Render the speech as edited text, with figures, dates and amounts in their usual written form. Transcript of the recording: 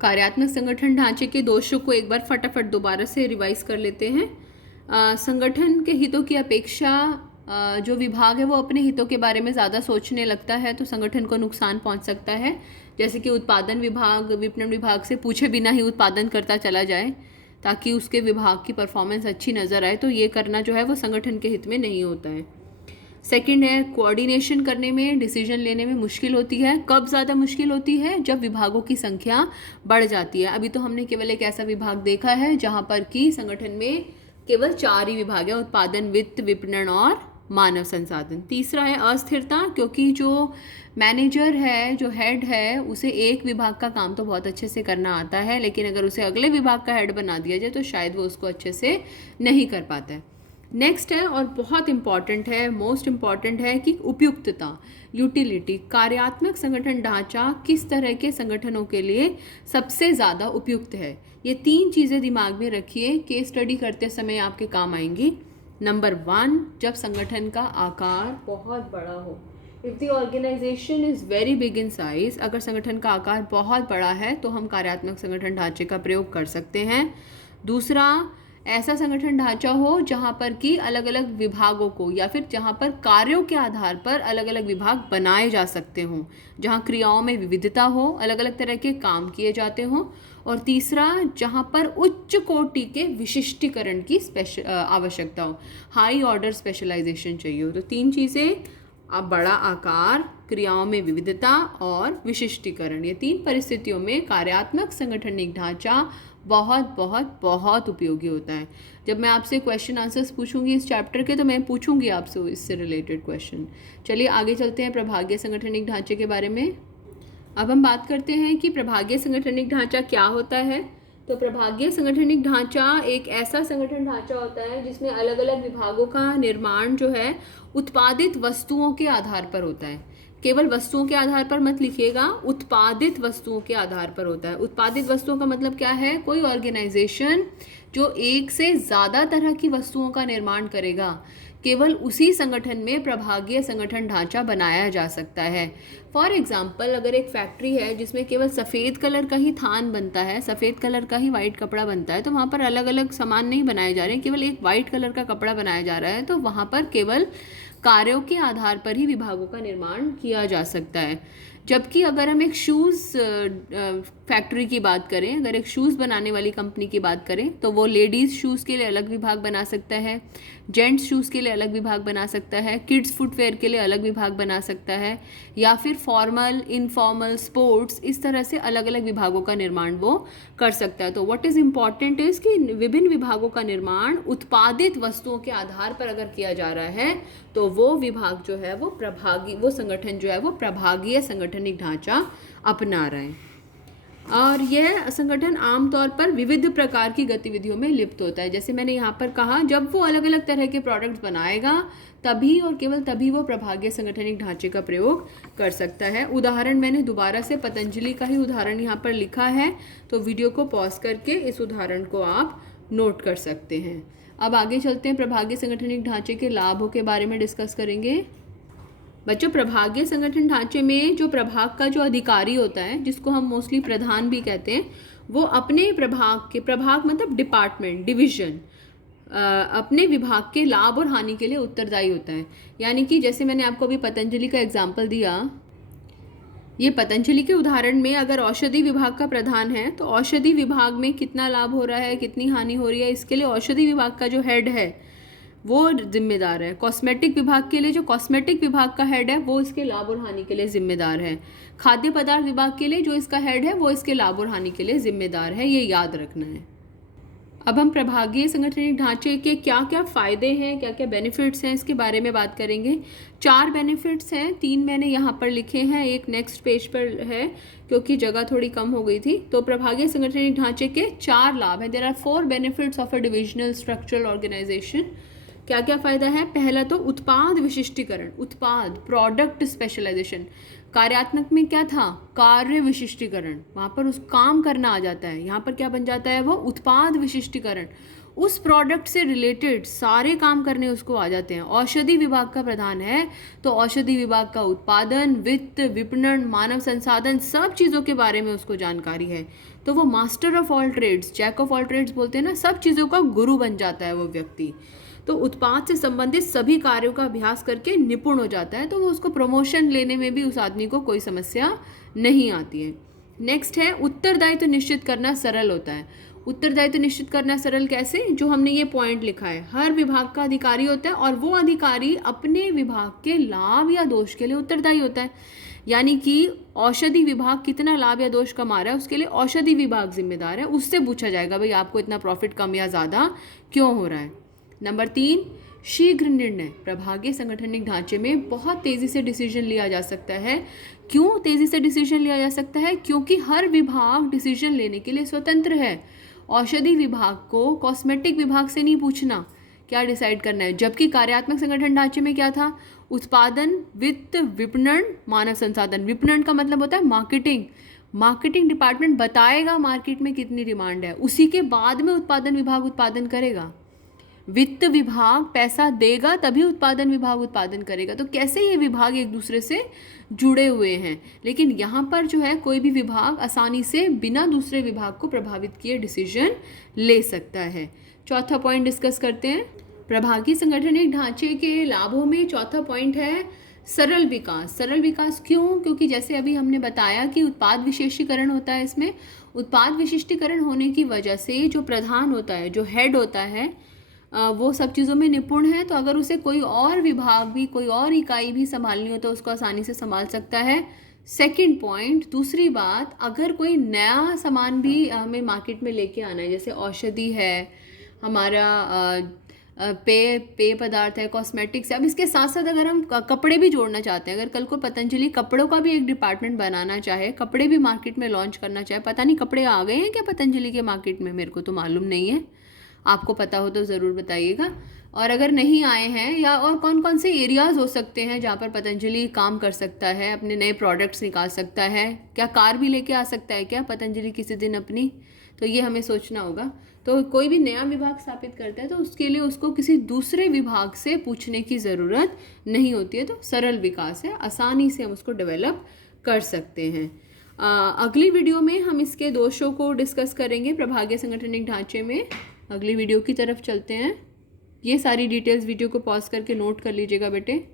कार्यात्मक संगठन ढांचे के दोषों को एक बार फटाफट दोबारा से रिवाइज कर लेते हैं। संगठन के हितों की अपेक्षा जो विभाग है वो अपने हितों के बारे में ज़्यादा सोचने लगता है तो संगठन को नुकसान पहुंच सकता है। जैसे कि उत्पादन विभाग विपणन विभाग से पूछे बिना ही उत्पादन करता चला जाए ताकि उसके विभाग की परफॉर्मेंस अच्छी नज़र आए, तो ये करना जो है वो संगठन के हित में नहीं होता है। सेकंड है, कोऑर्डिनेशन करने में, डिसीजन लेने में मुश्किल होती है। कब ज़्यादा मुश्किल होती है? जब विभागों की संख्या बढ़ जाती है। अभी तो हमने केवल एक ऐसा विभाग देखा है जहाँ पर कि संगठन में केवल 4 ही विभाग है, उत्पादन, वित्त, विपणन और मानव संसाधन। तीसरा है अस्थिरता, क्योंकि जो मैनेजर है, जो हेड है, उसे एक विभाग का काम तो बहुत अच्छे से करना आता है, लेकिन अगर उसे अगले विभाग का हेड बना दिया जाए तो शायद वो उसको अच्छे से नहीं कर पाता है। नेक्स्ट है और बहुत इंपॉर्टेंट है, मोस्ट इंपॉर्टेंट है कि उपयुक्तता, यूटिलिटी। कार्यात्मक संगठन ढांचा किस तरह के संगठनों के लिए सबसे ज़्यादा उपयुक्त है? ये 3 चीज़ें दिमाग में रखिए, केस स्टडी करते समय आपके काम आएंगी। नंबर 1, जब संगठन का आकार बहुत बड़ा हो। If the organisation is very big in size, अगर संगठन का आकार बहुत बड़ा है तो हम कार्यात्मक संगठन ढांचे का प्रयोग कर सकते हैं। दूसरा, ऐसा संगठन ढांचा हो जहाँ पर कि अलग अलग विभागों को या फिर जहाँ पर कार्यों के आधार पर अलग अलग विभाग बनाए जा सकते हों, जहाँ क्रियाओं में विविधता हो, अलग अलग तरह के काम किए जाते हों। और तीसरा, जहाँ पर उच्च कोटि के विशिष्टीकरण की आवश्यकता हो, हाई ऑर्डर स्पेशलाइजेशन चाहिए हो। तो 3 चीज़ें, अब बड़ा आकार, क्रियाओं में विविधता और विशिष्टीकरण, ये 3 परिस्थितियों में कार्यात्मक संगठनिक ढांचा बहुत बहुत बहुत उपयोगी होता है। जब मैं आपसे क्वेश्चन आंसर्स पूछूंगी इस चैप्टर के, तो मैं पूछूंगी आपसे इससे रिलेटेड क्वेश्चन। चलिए आगे चलते हैं प्रभागीय संगठनिक ढांचे के बारे में। अब हम बात करते हैं कि प्रभागीय संगठनिक ढांचा क्या होता है। तो प्रभागीय संगठनिक ढांचा एक ऐसा संगठन ढांचा होता है जिसमें अलग अलग विभागों का निर्माण जो है उत्पादित वस्तुओं के आधार पर होता है। केवल वस्तुओं के आधार पर मत लिखिएगा, उत्पादित वस्तुओं के आधार पर होता है। उत्पादित वस्तुओं का मतलब क्या है? कोई ऑर्गेनाइजेशन जो एक से ज़्यादा तरह की वस्तुओं का निर्माण करेगा, केवल उसी संगठन में प्रभागीय संगठन ढांचा बनाया जा सकता है। फॉर एग्जाम्पल, अगर एक फैक्ट्री है जिसमें केवल सफ़ेद कलर का ही थान बनता है, सफ़ेद कलर का ही वाइट कपड़ा बनता है, तो वहाँ पर अलग अलग सामान नहीं बनाए जा रहे हैं, केवल एक वाइट कलर का कपड़ा बनाया जा रहा है, तो वहाँ पर केवल कार्यों के आधार पर ही विभागों का निर्माण किया जा सकता है। जबकि अगर हम एक शूज़ फैक्ट्री की बात करें, अगर एक शूज़ बनाने वाली कंपनी की बात करें, तो वो लेडीज़ शूज़ के लिए अलग विभाग बना सकता है, जेंट्स शूज़ के लिए अलग विभाग बना सकता है, किड्स फुटवेयर के लिए अलग विभाग बना सकता है, या फिर फॉर्मल, इनफॉर्मल, स्पोर्ट्स, इस तरह से अलग अलग विभागों का निर्माण वो कर सकता है। तो व्हाट इज़ इम्पॉर्टेंट इज़ कि विभिन्न विभागों का निर्माण उत्पादित वस्तुओं के आधार पर अगर किया जा रहा है तो वो विभाग जो है वो संगठन जो है वो प्रभागीय संगठनिक ढांचा अपना रहे हैं। और यह संगठन आमतौर पर विविध प्रकार की गतिविधियों में लिप्त होता है। जैसे मैंने यहाँ पर कहा, जब वो अलग अलग तरह के प्रोडक्ट्स बनाएगा तभी और केवल तभी वो प्रभागीय संगठनिक ढांचे का प्रयोग कर सकता है। उदाहरण मैंने दोबारा से पतंजलि का ही उदाहरण यहाँ पर लिखा है, तो वीडियो को पॉज करके इस उदाहरण को आप नोट कर सकते हैं। अब आगे चलते हैं, प्रभागीय संगठनिक ढांचे के लाभों के बारे में डिस्कस करेंगे। बच्चों, प्रभागीय संगठन ढांचे में जो प्रभाग का जो अधिकारी होता है, जिसको हम मोस्टली प्रधान भी कहते हैं, वो अपने प्रभाग मतलब डिपार्टमेंट, डिवीजन, अपने विभाग के लाभ और हानि के लिए उत्तरदायी होता है। यानी कि जैसे मैंने आपको अभी पतंजलि का एग्जाम्पल दिया, ये पतंजलि के उदाहरण में अगर औषधि विभाग का प्रधान है तो औषधि विभाग में कितना लाभ हो रहा है, कितनी हानि हो रही है, इसके लिए औषधि विभाग का जो हेड है वो जिम्मेदार है। कॉस्मेटिक विभाग के लिए जो कॉस्मेटिक विभाग का हेड है वो इसके लाभ और हानि के लिए जिम्मेदार है। खाद्य पदार्थ विभाग के लिए जो इसका हेड है वो इसके लाभ और हानि के लिए जिम्मेदार है, ये याद रखना है। अब हम प्रभागीय संगठनिक ढांचे के क्या क्या फ़ायदे हैं, क्या क्या बेनिफिट्स हैं, इसके बारे में बात करेंगे। 4 बेनिफिट्स हैं, 3 मैंने यहाँ पर लिखे हैं, एक नेक्स्ट पेज पर है क्योंकि जगह थोड़ी कम हो गई थी। तो प्रभागीय संगठनिक ढांचे के 4 लाभ हैं। There are 4 benefits of a divisional structural organisation. क्या क्या फ़ायदा है? पहला तो उत्पाद विशिष्टीकरण, उत्पाद, प्रोडक्ट स्पेशलाइजेशन। कार्यात्मक में क्या था? कार्य विशिष्टीकरण, वहाँ पर उस काम करना आ जाता है। यहाँ पर क्या बन जाता है? वो उत्पाद विशिष्टीकरण। उस प्रोडक्ट से रिलेटेड सारे काम करने उसको आ जाते हैं। औषधि विभाग का प्रधान है तो औषधि विभाग का उत्पादन, वित्त, विपणन, मानव संसाधन, सब चीज़ों के बारे में उसको जानकारी है। तो वो master of all trades, jack of all trades बोलते हैं ना, सब चीज़ों का गुरु बन जाता है वो व्यक्ति। तो उत्पाद से संबंधित सभी कार्यों का अभ्यास करके निपुण हो जाता है, तो वो उसको प्रमोशन लेने में भी उस आदमी को कोई समस्या नहीं आती है। नेक्स्ट है उत्तरदायित्व निश्चित करना सरल होता है। उत्तरदायित्व निश्चित करना सरल कैसे? जो हमने ये पॉइंट लिखा है, हर विभाग का अधिकारी होता है और वो अधिकारी अपने विभाग के लाभ या दोष के लिए उत्तरदायी होता है। यानी कि औषधि विभाग कितना लाभ या दोष कमा रहा है उसके लिए औषधि विभाग जिम्मेदार है, उससे पूछा जाएगा भाई आपको इतना प्रॉफिट कम या ज़्यादा क्यों हो रहा है। नंबर 3, शीघ्र निर्णय। प्रभागीय संगठनिक ढांचे में बहुत तेज़ी से डिसीजन लिया जा सकता है। क्यों तेज़ी से डिसीजन लिया जा सकता है? क्योंकि हर विभाग डिसीजन लेने के लिए स्वतंत्र है। औषधि विभाग को कॉस्मेटिक विभाग से नहीं पूछना क्या डिसाइड करना है, जबकि कार्यात्मक संगठन ढांचे में क्या था? उत्पादन, वित्त, विपणन, मानव संसाधन। विपणन का मतलब होता है मार्केटिंग। मार्केटिंग डिपार्टमेंट बताएगा मार्केट में कितनी डिमांड है, उसी के बाद में उत्पादन विभाग उत्पादन करेगा। वित्त विभाग पैसा देगा तभी उत्पादन विभाग उत्पादन करेगा। तो कैसे ये विभाग एक दूसरे से जुड़े हुए हैं, लेकिन यहाँ पर जो है कोई भी विभाग आसानी से बिना दूसरे विभाग को प्रभावित किए डिसीजन ले सकता है। चौथा पॉइंट डिस्कस करते हैं। प्रभागीय संगठनिक ढांचे के लाभों में चौथा पॉइंट है सरल विकास। सरल विकास क्यों? क्योंकि जैसे अभी हमने बताया कि उत्पाद विशेषीकरण होता है इसमें। उत्पाद विशिष्टीकरण होने की वजह से जो प्रधान होता है, जो हेड होता है, वो सब चीज़ों में निपुण है। तो अगर उसे कोई और विभाग भी, कोई और इकाई भी संभालनी हो तो उसको आसानी से संभाल सकता है। सेकंड पॉइंट, दूसरी बात, अगर कोई नया सामान भी हमें मार्केट में लेके आना है, जैसे औषधि है, हमारा पेय पदार्थ है, कॉस्मेटिक्स है, अब इसके साथ साथ अगर हम कपड़े भी जोड़ना चाहते हैं, अगर कल को पतंजलि कपड़ों का भी एक डिपार्टमेंट बनाना चाहे, कपड़े भी मार्केट में लॉन्च करना चाहे, पता नहीं कपड़े आ गए हैं क्या पतंजलि के मार्केट में, मेरे को तो मालूम नहीं है, आपको पता हो तो ज़रूर बताइएगा। और अगर नहीं आए हैं, या और कौन कौन से एरियाज़ हो सकते हैं जहाँ पर पतंजलि काम कर सकता है, अपने नए प्रोडक्ट्स निकाल सकता है, क्या कार भी लेके आ सकता है क्या पतंजलि किसी दिन अपनी, तो ये हमें सोचना होगा। तो कोई भी नया विभाग स्थापित करता है तो उसके लिए उसको किसी दूसरे विभाग से पूछने की ज़रूरत नहीं होती है। तो सरल विकास है, आसानी से हम उसको डेवलप कर सकते हैं। अगली वीडियो में हम इसके दोषों को डिस्कस करेंगे प्रभागीय संगठनिक ढांचे में। अगली वीडियो की तरफ चलते हैं। ये सारी डिटेल्स वीडियो को पॉज करके नोट कर लीजिएगा बेटे।